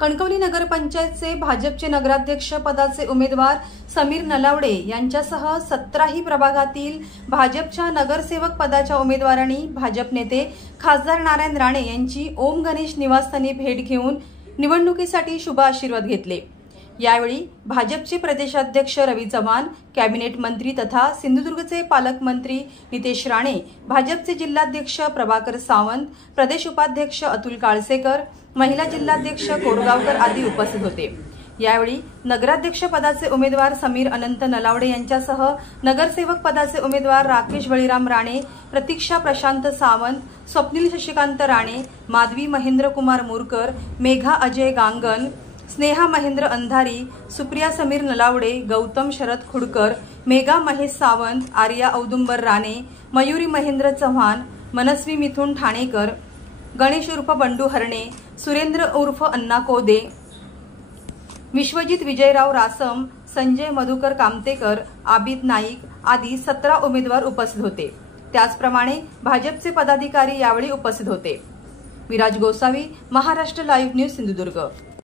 कणकवली नगरपंचायतचे भाजपचे नगराध्यक्ष पदाचे उमेदवार समीर नलावडे यांच्यासह 17ही प्रभागातील भाजपच्या नगरसेवक पदाच्या उमेदवारांनी भाजप नेते खासदार नारायण राणे यांची ओम गणेश निवासस्थानी भेट घेऊन निवडणुकीसाठी शुभ आशीर्वाद घेतले। यावेळी भाजपचे प्रदेशाध्यक्ष रवी चव्हाण, कॅबिनेट मंत्री तथा सिंधुदुर्गचे पालकमंत्री नितेश राणे, भाजपचे जिल्हाध्यक्ष प्रभाकर सावंत, प्रदेश उपाध्यक्ष अतुल काळसेकर, महिला जिल्हाध्यक्ष कोरगावकर आदी उपस्थित होते। यावेळी नगराध्यक्ष पदाचे उमेदवार समीर अनंत नलावडे यांच्यासह नगरसेवक पदाचे उमेदवार राकेश बळीराम राणे, प्रतीक्षा प्रशांत सावंत, स्वप्नील शशिकांत राणे, माधवी महेंद्र कुमार मुरकर, मेघा अजय गांगन, स्नेहा महेंद्र अंधारी, सुप्रिया समीर नलावडे, गौतम शरद खुडकर, मेघा महेश सावंत, आर्या औदुंबर राणे, मयुरी महेंद्र चव्हाण, मनस्वी मिथुन ठाणेकर, गणेश उर्फ बंडू हरणे, सुरेंद्र उर्फ अण्णा कोदे, विश्वजित विजयराव रासम, संजय मधुकर कामतेकर, आबिद नाईक आदी 17 उमेदवार उपस्थित होते। त्याचप्रमाणे भाजपचे पदाधिकारी यावेळी उपस्थित होते। Viraj Gosavi, Maharashtra live news, Sindhudurg.